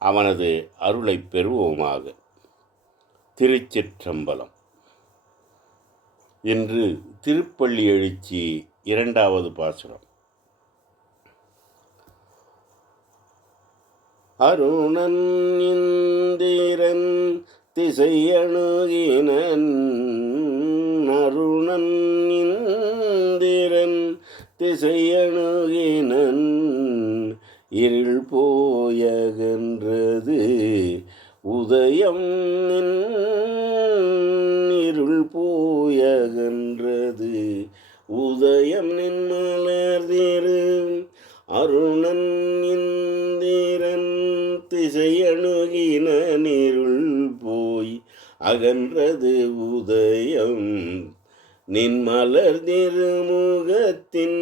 அவனது அருளை பெறுவோமாக. திருச்சிற்றம்பலம். இன்று திருப்பள்ளி எழுச்சி இரண்டாவது பாசுரம். அருணன் இந்திரன் திசையணுகினன். அருணன் இந்திரன் திசையணுகினன். இருள் போயகன்றது. உதயம் நின் இருள் போயகன்றது. உதயம் நின்மலர்திரு அருணன் இந்திரன் திசையணுகின இருள் போய் அகன்றது. உதயம் நின் மலர் திருமுகத்தின்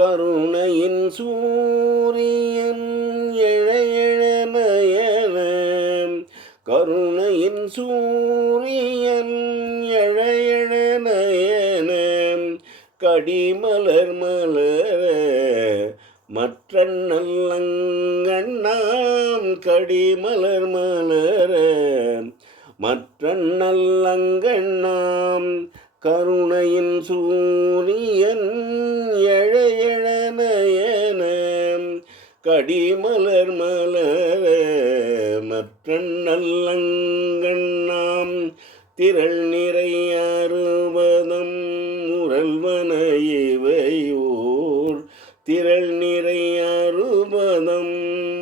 கருணையின் சூரியன் எழ கருணையின் சூரியன் எழ கடிமலர் மலர மற்ற நல்லங்கண்ணாம் கடிமலர் மலர மற்ற நல்லங்கண்ணாம் கருணையின் சூரியன் எழ கடிமலர் மலர மற்ற நல்லங்கண்ணாம் திரள் நிறை அறுபதம் முரல்வன இவையோர் திரள் நிறை அறுபதம்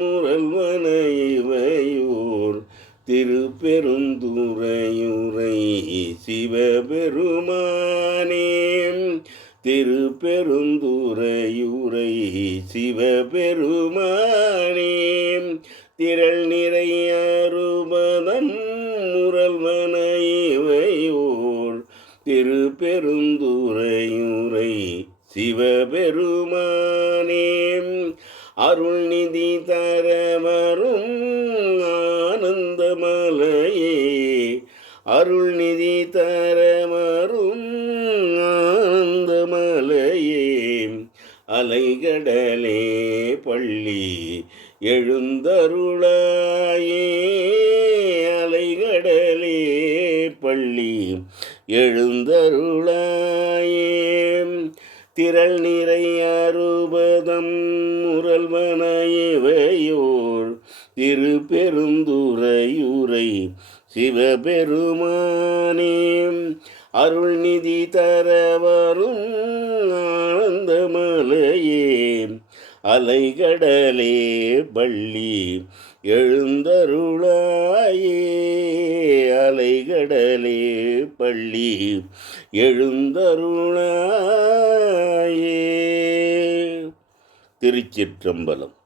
முரல்வன இவையோர் திருப்பெருந்துறையுரை சிவபெருமானே திரு திருப்பெருந்துறையுரை சிவபெருமானே. திரள் நிறை அறுபதம் முரல்வன இவையோர் திருப்பெருந்துறையுரை சிவபெருமானே. தர வரும் ஆனந்தமலையே. அருள் நிதி தர வரும் ஆனந்த அலைகடலே பள்ளி எழுந்தருளாயே. அலைகடலே பள்ளி எழுந்தருளாயே. திரள் நிறை அறுபதம் முரல்வன இவையோர் திருப்பெருந்துறையுரை சிவபெருமானே. அருள்நிதி தர வரும் அலைகடலே பள்ளி எழுந்தருளாயே. அலைகடலே பள்ளி எழுந்தருளாயே. திருச்சிற்றம்பலம்.